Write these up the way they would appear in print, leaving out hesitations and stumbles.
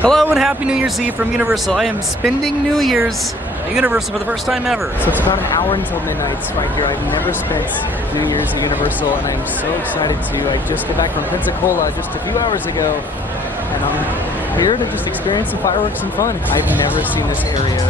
Hello and Happy New Year's Eve from Universal. I am spending New Year's at Universal for the first time ever. So it's about an hour until midnight right here. I've never spent New Year's at Universal and I'm so excited to. I just got back from Pensacola just a few hours ago and I'm here to just experience some fireworks and fun. I've never seen this area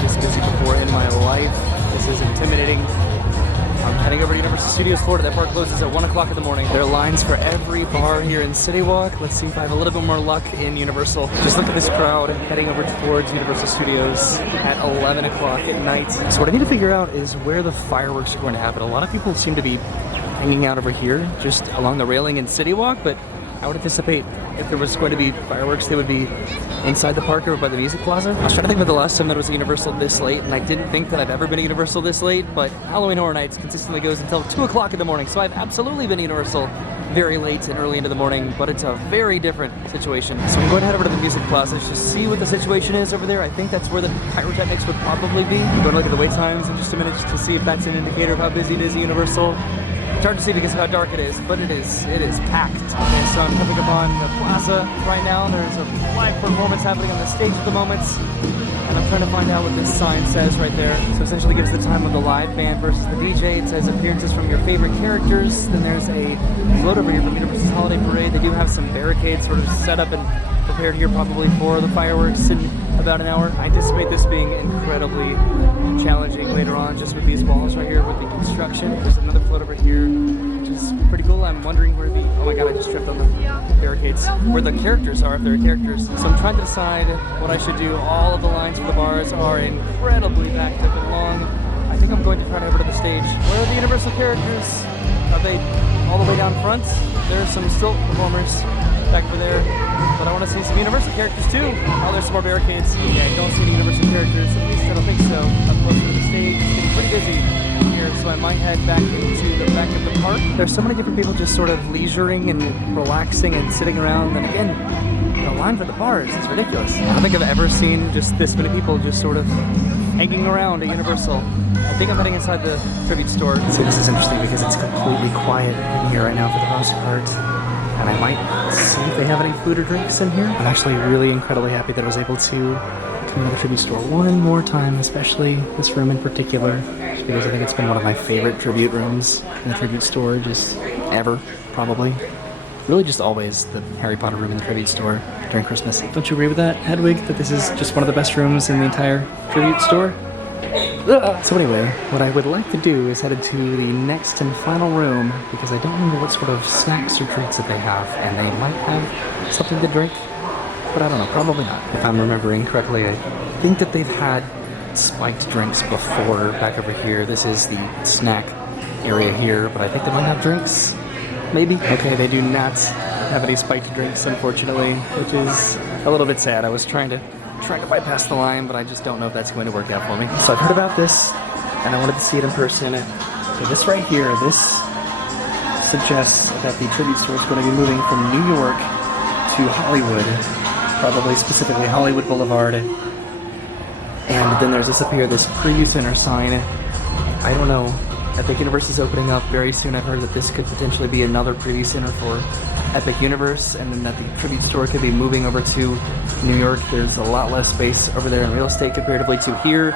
this busy before in my life. This is intimidating. I'm heading over to Universal Studios Florida. That park closes at 1 o'clock in the morning. There are lines for every bar here in City Walk. Let's see if I have a little bit more luck in Universal. Just look at this crowd heading over towards Universal Studios at 11 o'clock at night. So what I need to figure out is where the fireworks are going to happen. A lot of people seem to be hanging out over here, just along the railing in City Walk, but I would anticipate if there was going to be fireworks, they would be inside the park or by the Music Plaza. I was trying to think of the last time that I was at Universal this late, and I didn't think that I've ever been at Universal this late, but Halloween Horror Nights consistently goes until 2 o'clock in the morning, so I've absolutely been at Universal very late and early into the morning, but it's a very different situation. So I'm going to head over to the Music Plaza to see what the situation is over there. I think that's where the pyrotechnics would probably be. I'm going to look at the wait times in just a minute just to see if that's an indicator of how busy it is at Universal. It's hard to see because of how dark it is, but it is packed. Okay, so I'm coming up on the plaza right now. There's a live performance happening on the stage at the moment, and I'm trying to find out what this sign says right there. So essentially gives the time of the live band versus the DJ. It says appearances from your favorite characters. Then there's a float over here from Universal's Holiday Parade. They do have some barricades sort of set up and prepared here probably for the fireworks in about an hour. I anticipate this being incredibly challenging later on just with these walls right here with the construction. There's another float over here, which is pretty cool. I'm wondering where the, oh my god, I just tripped on the barricades, where the characters are, if there are characters. So I'm trying to decide what I should do. All of the lines for the bars are incredibly backed up and long. I think I'm going to try to head over to the stage. Where are the Universal characters? Are they all the way down front? There's some stilt performers back over there, but I want to see some Universal characters too. Oh, there's some more barricades. Yeah, I don't see any Universal characters, at least I don't think so. Up close to the stage, it's getting pretty busy here, so I might head back into the back of the park. There's so many different people just sort of leisuring and relaxing and sitting around, and again, the line for the bars is ridiculous. I don't think I've ever seen just this many people just sort of hanging around at Universal. I think I'm heading inside the tribute store. See, this is interesting because it's completely quiet in here right now for the most part. And I might see if they have any food or drinks in here. I'm actually really incredibly happy that I was able to come into the tribute store one more time, especially this room in particular, just because I think it's been one of my favorite tribute rooms in the tribute store, just ever, probably. Really just always the Harry Potter room in the tribute store during Christmas. Don't you agree with that, Hedwig, that this is just one of the best rooms in the entire tribute store? So anyway, what I would like to do is head into the next and final room because I don't remember what sort of snacks or treats that they have, and they might have something to drink, but I don't know, probably not. If I'm remembering correctly, I think that they've had spiked drinks before back over here. This is the snack area here, but I think they might have drinks, maybe? Okay, they do not have any spiked drinks, unfortunately, which is a little bit sad. I was trying to bypass the line, but I just don't know if that's going to work out for me. So I've heard about this, and I wanted to see it in person. So this right here, this suggests that the tribute store is going to be moving from New York to Hollywood, probably specifically Hollywood Boulevard. And then there's this up here, this preview center sign. I don't know. I think Universe is opening up very soon. I've heard that this could potentially be another preview center for Epic Universe, and then that the tribute store could be moving over to New York. There's a lot less space over there in real estate comparatively to here,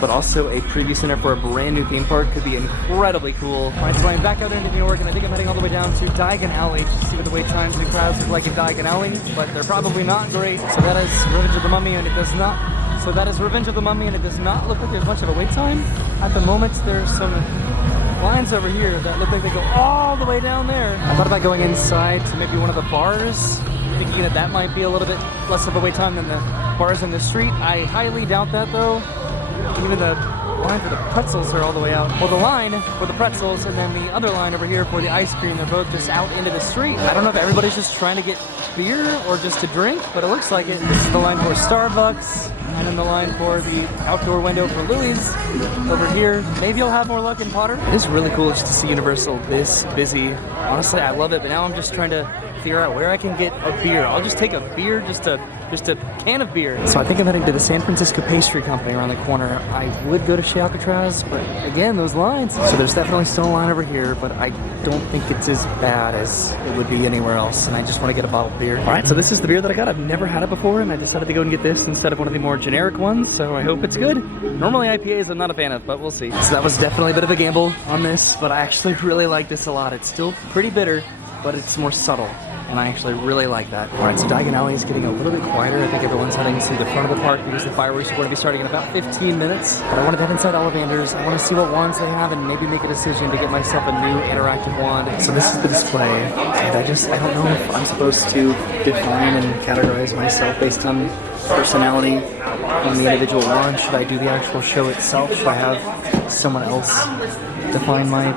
but also a preview center for a brand new theme park could be incredibly cool. Alright, so I'm back out there into New York, and I think I'm heading all the way down to Diagon Alley just to see what the wait times and crowds look like in Diagon Alley, but they're probably not great. So that is Revenge of the Mummy, and it does not. So that is Revenge of the Mummy, and it does not look like there's much of a wait time. At the moment, there's some lines over here that look like they go all the way down there. I thought about going inside to maybe one of the bars, thinking that that might be a little bit less of a wait time than the bars in the street. I highly doubt that though. Even the line for the pretzels are all the way out. Well, the line for the pretzels and then the other line over here for the ice cream, they're both just out into the street. I don't know if everybody's just trying to get beer or just to drink, but it looks like it. This is the line for Starbucks, and then the line for the outdoor window for Louis over here. Maybe you'll have more luck in Potter. It is really cool just to see Universal this busy. Honestly, I love it, but now I'm just trying to figure out where I can get a beer. I'll just take a beer, just a can of beer. So I think I'm heading to the San Francisco Pastry Company around the corner. I would go to Chez Alcatraz, but again, those lines. So there's definitely still a line over here, but I don't think it's as bad as it would be anywhere else, and I just want to get a bottled beer. All right, so this is the beer that I got. I've never had it before, and I decided to go and get this instead of one of the more generic ones, so I hope it's good. Normally IPAs I'm not a fan of, but we'll see. So that was definitely a bit of a gamble on this, but I actually really like this a lot. It's still pretty bitter, but it's more subtle, and I actually really like that. All right, so Diagon Alley is getting a little bit quieter. I think everyone's heading to the front of the park because the fireworks are going to be starting in about 15 minutes. But I want to head inside Ollivander's. I want to see what wands they have and maybe make a decision to get myself a new interactive wand. So this is the display, and I don't know if I'm supposed to define and categorize myself based on personality on the individual wand. Should I do the actual show itself? Should I have someone else define my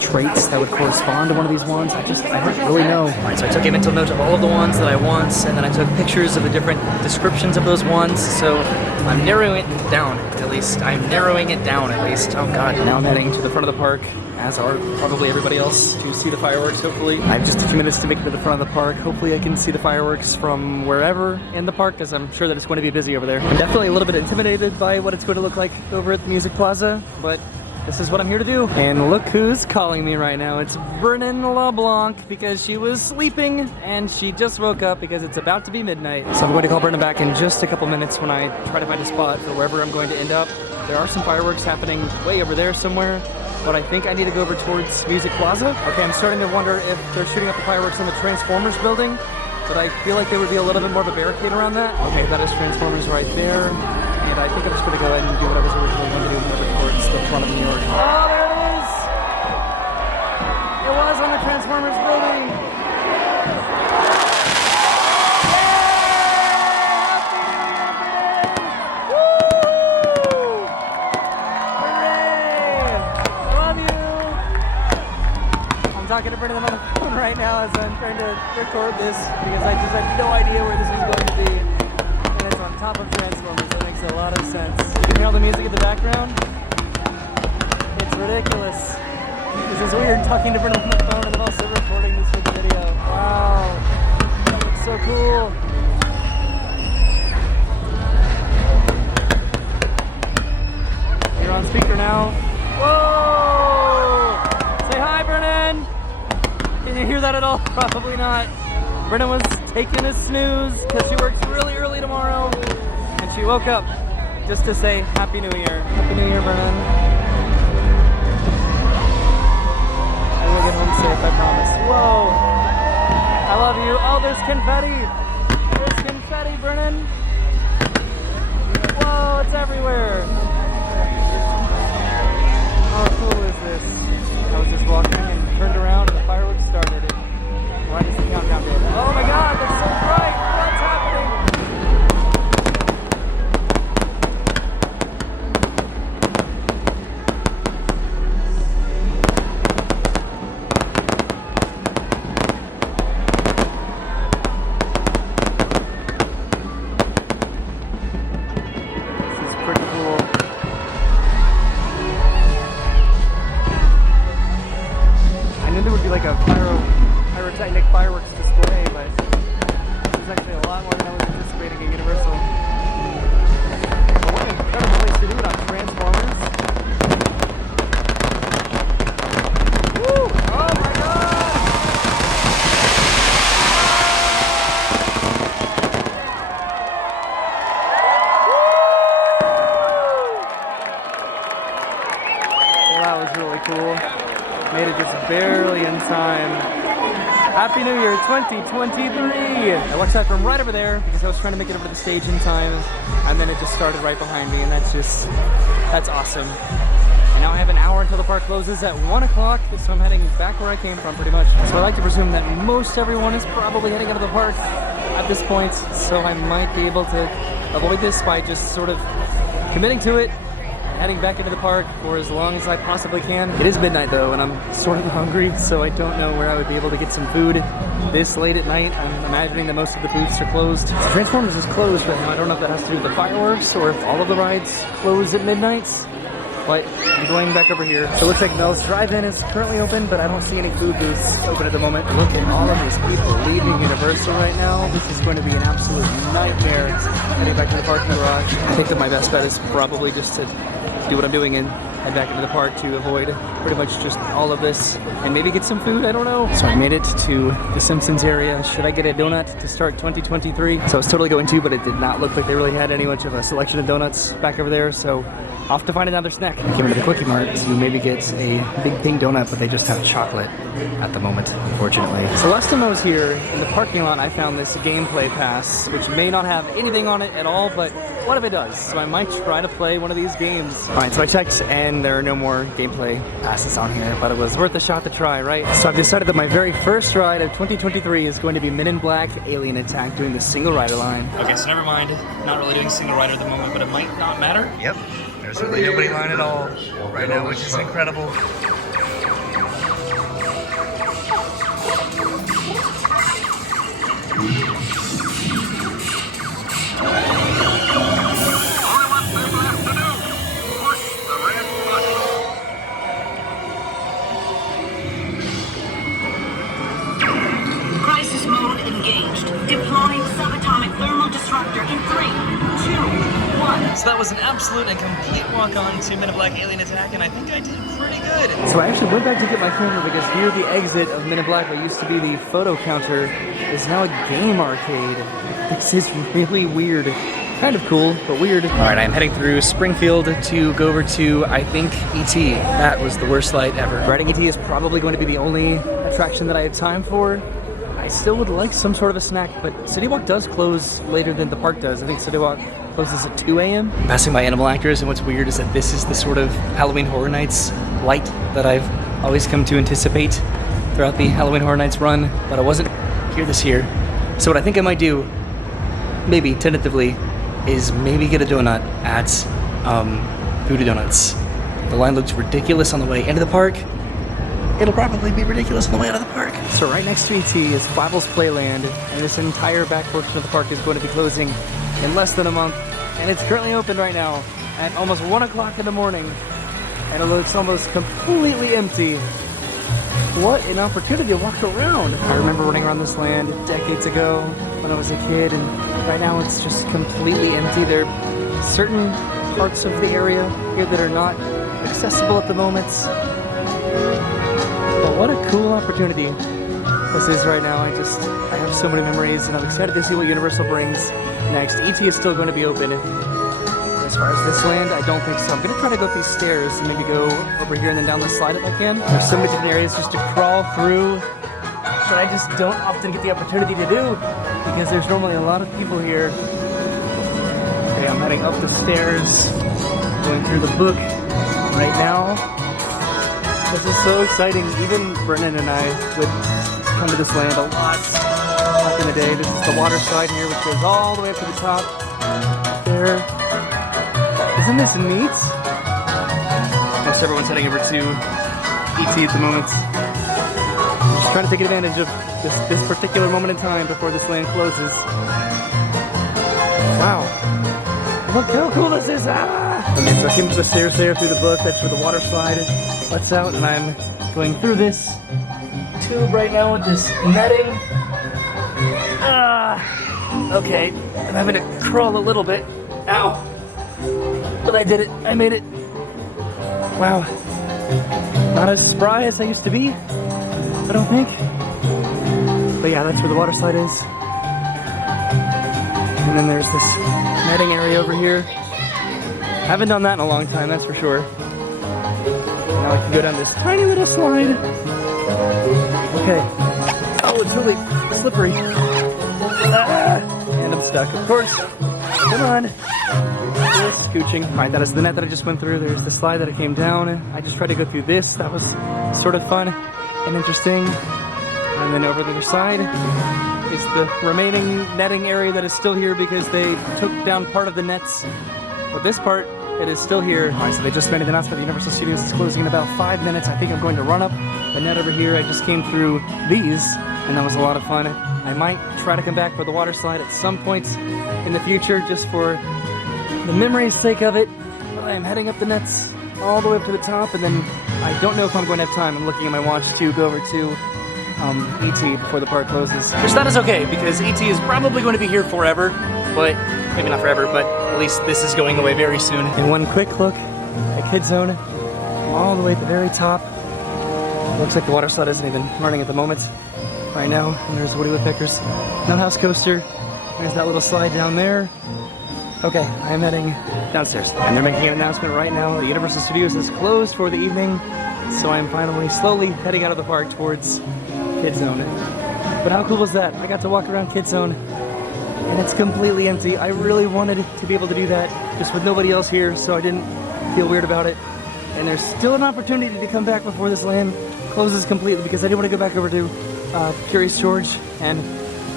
traits that would correspond to one of these wands? I don't really know. All right, so I took a mental note of all of the wands that I want, and then I took pictures of the different descriptions of those wands, so I'm narrowing it down, at least. Oh god. Now I'm heading to the front of the park, as are probably everybody else, to see the fireworks, hopefully. I have just a few minutes to make it to the front of the park. Hopefully I can see the fireworks from wherever in the park, because I'm sure that it's going to be busy over there. I'm definitely a little bit intimidated by what it's going to look like over at the Music Plaza, but this is what I'm here to do. And look who's calling me right now. It's Brennan LeBlanc, because she was sleeping and she just woke up because it's about to be midnight. So I'm going to call Brennan back in just a couple minutes when I try to find a spot for wherever I'm going to end up. There are some fireworks happening way over there somewhere, but I think I need to go over towards Music Plaza. Okay, I'm starting to wonder if they're shooting up the fireworks in the Transformers building, but I feel like there would be a little bit more of a barricade around that. Okay, that is Transformers right there. And I think I'm just going to go ahead and do what I was originally going to do and head towards the front of New York. Oh, there it is! It was on the Transformers building! Talking to Brendan on the phone right now as I'm trying to record this because I just had no idea where this was going to be, and it's on top of Transformers. That makes a lot of sense. You can hear all the music in the background. It's ridiculous. This is weird talking to Brendan on the phone and then also recording this for the video. Wow, it's so cool. You're on speaker now. Whoa! Say hi, Brennan. Can you hear that at all? Probably not. Brennan was taking a snooze because she works really early tomorrow, and she woke up just to say Happy New Year. Happy New Year, Brennan. I will get home safe, I promise. Whoa! I love you. Oh, there's confetti. There's confetti, Brennan. Whoa, it's everywhere. How cool is this? I was just walking and turned around and the fireworks started. Right as the countdown did. Oh my god, they're so bright! What's happening? This is pretty cool. I knew there would be like a pyrotechnic fireworks display, but it's actually a lot more than I was anticipating at Universal. But what an incredible place to do it on Transformers. Woo! Oh my god! Well, that was really cool. Made it just barely in time. Happy New Year 2023! I watched that from right over there because I was trying to make it over to the stage in time, and then it just started right behind me, and that's awesome. And now I have an hour until the park closes at 1 o'clock, so I'm heading back where I came from pretty much. So I like to presume that most everyone is probably heading out of the park at this point, so I might be able to avoid this by just sort of committing to it, heading back into the park for as long as I possibly can. It is midnight though, and I'm sort of hungry, so I don't know where I would be able to get some food this late at night. I'm imagining that most of the booths are closed. So Transformers is closed right now. I don't know if that has to do with the fireworks or if all of the rides close at midnight. But I'm going back over here. So it looks like Mel's Drive-In is currently open, but I don't see any food booths open at the moment. Look at all of these people leaving Universal right now. This is going to be an absolute nightmare heading back to the parking garage. I think that my best bet is probably just to do what I'm doing and head back into the park to avoid pretty much just all of this and maybe get some food, I don't know. So I made it to the Simpsons area. Should I get a donut to start 2023? So I was totally going to, but it did not look like they really had any much of a selection of donuts back over there, so off to find another snack. I came into the Quickie Mart to maybe get a big pink donut, but they just have chocolate at the moment, unfortunately. So last time I was here in the parking lot, I found this gameplay pass, which may not have anything on it at all, but what if it does? So I might try to play one of these games. All right, so I checked and there are no more gameplay passes on here, but it was worth a shot to try, right? So I've decided that my very first ride of 2023 is going to be Men in Black Alien Attack, doing the single rider line. Okay, so never mind, not really doing single rider at the moment, but it might not matter. Yep. There's really nobody line at all right now, which is incredible. Crisis mode engaged. Deploying subatomic thermal disruptor in 3, 2, 1. So that was an absolute and complete walk-on to Men in Black Alien Attack, and I think I did pretty good. So I actually went back to get my camera because here the exit of Men in Black, what used to be the photo counter, is now a game arcade. This is really weird. Kind of cool, but weird. All right, I'm heading through Springfield to go over to, I think, E.T. That was the worst light ever. Riding E.T. is probably going to be the only attraction that I have time for. I still would like some sort of a snack, but City Walk does close later than the park does. I think City Walk closes at 2 a.m. Passing by Animal Actors, and what's weird is that this is the sort of Halloween Horror Nights light that I've always come to anticipate throughout the Halloween Horror Nights run, but I wasn't here this year. So what I think I might do, maybe tentatively, is maybe get a donut at Voodoo Donuts. The line looks ridiculous on the way into the park. It'll probably be ridiculous on the way out of the park. So right next to ET is Fievel's Playland, and this entire back portion of the park is going to be closing in less than a month, and it's currently open right now at almost 1 o'clock in the morning, and it looks almost completely empty. What an opportunity to walk around. I remember running around this land decades ago when I was a kid, and right now it's just completely empty. There are certain parts of the area here that are not accessible at the moment. But what a cool opportunity this is right now. I have so many memories, and I'm excited to see what Universal brings next. ET is still going to be open. As far as this land, I don't think so. I'm going to try to go up these stairs and maybe go over here and then down the slide if I can. There's so many different areas just to crawl through that I just don't often get the opportunity to do because there's normally a lot of people here. Okay, I'm heading up the stairs, going through the book right now. This is so exciting. Even Brennan and I would come to this land a lot back in the day. This is the water slide here, which goes all the way up to the top there. Isn't this neat? Most everyone's heading over to ET at the moment. I'm just trying to take advantage of this particular moment in time before this land closes. Wow. Look how cool this is! Ah! Okay, so I came to the stairs there through the book. That's where the water slide lets out, and I'm going through this tube right now with this netting. Okay, I'm having to crawl a little bit. Ow! But I did it. I made it. Wow. Not as spry as I used to be, I don't think. But yeah, that's where the water slide is. And then there's this netting area over here. Haven't done that in a long time, that's for sure. Now I can go down this tiny little slide. Okay. Oh, it's really slippery. And I'm stuck, of course. Come on. Just scooching. Alright, that is the net that I just went through. There's the slide that I came down. I just tried to go through this. That was sort of fun and interesting. And then over the other side is the remaining netting area that is still here because they took down part of the nets. But this part, it is still here. Alright, so they just made an announcement that Universal Studios is closing in about 5 minutes. I think I'm going to run up the net over here. I just came through these, and that was a lot of fun. I might try to come back for the water slide at some point in the future, just for the memory's sake of it. But I am heading up the nets all the way up to the top, and then I don't know if I'm going to have time. I'm looking at my watch to go over to E.T. before the park closes. Which that is okay, because E.T. is probably going to be here forever, but maybe not forever, but at least this is going away very soon. And one quick look at KidZone, all the way at the very top. Looks like the water slide isn't even running at the moment. Right now, and there's Woody Woodpecker's House coaster. There's that little slide down there. Okay, I am heading downstairs. And they're making an announcement right now. The Universal Studios is closed for the evening, so I'm finally slowly heading out of the park towards KidZone. But how cool was that? I got to walk around KidZone, and it's completely empty. I really wanted to be able to do that, just with nobody else here, so I didn't feel weird about it. And there's still an opportunity to come back before this land closes completely, because I do want to go back over to Curious George and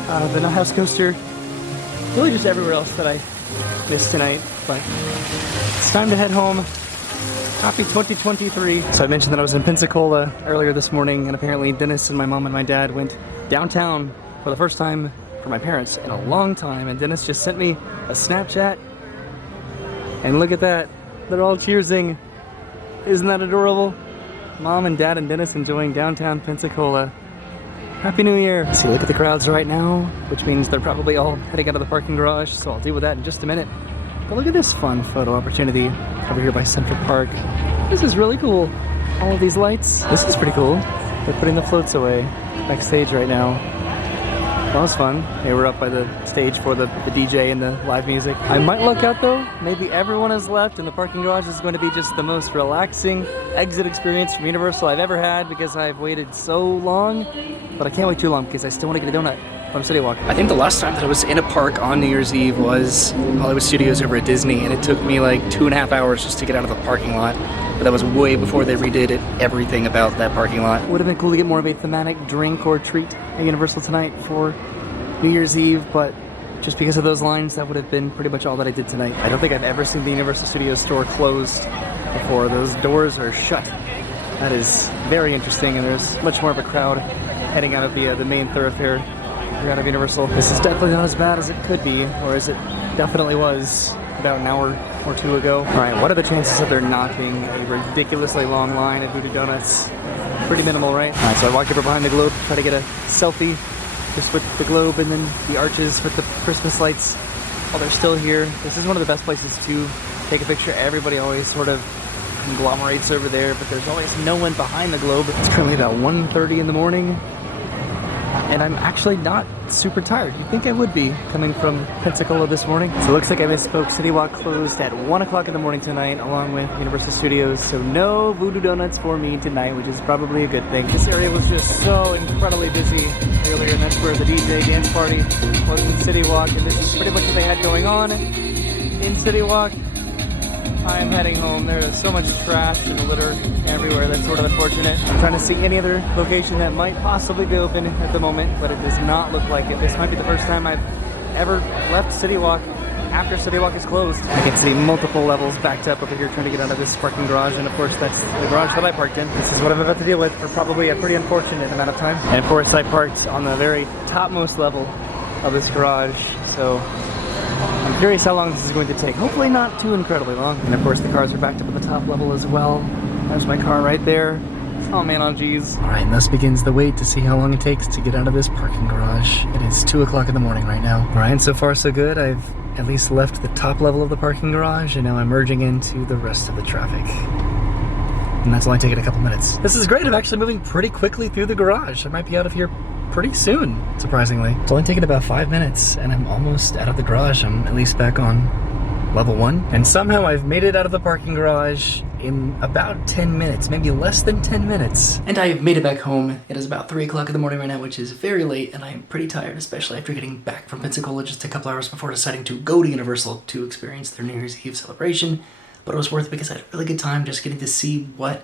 the House coaster. Really just everywhere else that I missed tonight, but it's time to head home. Happy 2023. So I mentioned that I was in Pensacola earlier this morning, and apparently Dennis and my mom and my dad went downtown for the first time for my parents in a long time, and Dennis just sent me a Snapchat, and look at that, they're all cheersing. Isn't that adorable? Mom and Dad and Dennis enjoying downtown Pensacola. Happy New Year! See, look at the crowds right now, which means they're probably all heading out of the parking garage, so I'll deal with that in just a minute. But look at this fun photo opportunity over here by Central Park. This is really cool. All of these lights. This is pretty cool. They're putting the floats away backstage right now. That was fun. They were up by the stage for the DJ and the live music. I might look out though. Maybe everyone has left and the parking garage is going to be just the most relaxing exit experience from Universal I've ever had, because I've waited so long. But I can't wait too long because I still want to get a donut from City Walk. I think the last time that I was in a park on New Year's Eve was Hollywood Studios over at Disney, and it took me like 2.5 hours just to get out of the parking lot. But that was way before they redid everything about that parking lot. Would have been cool to get more of a thematic drink or treat at Universal tonight for New Year's Eve, but just because of those lines, that would have been pretty much all that I did tonight. I don't think I've ever seen the Universal Studios store closed before. Those doors are shut. That is very interesting, and there's much more of a crowd heading out of the main thoroughfare out of Universal. This is definitely not as bad as it could be, or as it definitely was about an hour or two ago. All right, what are the chances of there not being a ridiculously long line at Voodoo Donuts? Pretty minimal, right? All right, so I walked over behind the globe, try to get a selfie just with the globe and then the arches with the Christmas lights while they're still here. This is one of the best places to take a picture. Everybody always sort of conglomerates over there, but there's always no one behind the globe. It's currently about 1:30 in the morning, and I'm actually not super tired. You'd think I would be coming from Pensacola this morning. So it looks like I misspoke. City Walk closed at 1 o'clock in the morning tonight, along with Universal Studios. So no Voodoo Donuts for me tonight, which is probably a good thing. This area was just so incredibly busy earlier, and that's where the DJ dance party was in City Walk, and this is pretty much what they had going on in City Walk. I'm heading home. There is so much trash and litter everywhere. That's sort of unfortunate. I'm trying to see any other location that might possibly be open at the moment, but it does not look like it. This might be the first time I've ever left City Walk after City Walk is closed. I can see multiple levels backed up over here trying to get out of this parking garage, and of course that's the garage that I parked in. This is what I'm about to deal with for probably a pretty unfortunate amount of time. And of course I parked on the very topmost level of this garage, so I'm curious how long this is going to take. Hopefully not too incredibly long. And of course the cars are backed up at the top level as well. There's my car right there. Oh man, oh geez. Alright, and thus begins the wait to see how long it takes to get out of this parking garage. It is 2 o'clock in the morning right now. Alright, so far so good. I've at least left the top level of the parking garage, and now I'm merging into the rest of the traffic. And that's only taking a couple minutes. This is great. I'm actually moving pretty quickly through the garage. I might be out of here pretty soon, surprisingly. It's only taken about 5 minutes, and I'm almost out of the garage. I'm at least back on level 1. And somehow I've made it out of the parking garage in about 10 minutes, maybe less than 10 minutes. And I've made it back home. It is about 3 o'clock in the morning right now, which is very late, and I'm pretty tired, especially after getting back from Pensacola just a couple hours before deciding to go to Universal to experience their New Year's Eve celebration. But it was worth it because I had a really good time just getting to see what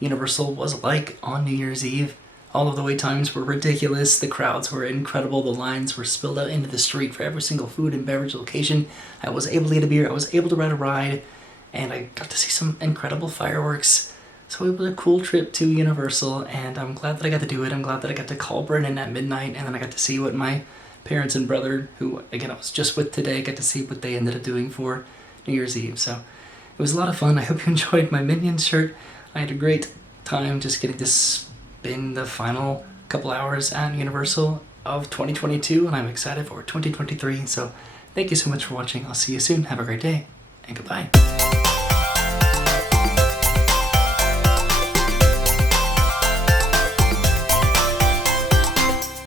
Universal was like on New Year's Eve. All of the wait times were ridiculous, the crowds were incredible, the lines were spilled out into the street for every single food and beverage location. I was able to get a beer, I was able to ride a ride, and I got to see some incredible fireworks. So it was a cool trip to Universal, and I'm glad that I got to do it. I'm glad that I got to call Brennan at midnight, and then I got to see what my parents and brother, who again I was just with today, got to see what they ended up doing for New Year's Eve. So It was a lot of fun. I hope you enjoyed my Minions shirt. I had a great time just getting to spend the final couple hours at Universal of 2022, and I'm excited for 2023. So thank you so much for watching. I'll see you soon. Have a great day, and goodbye.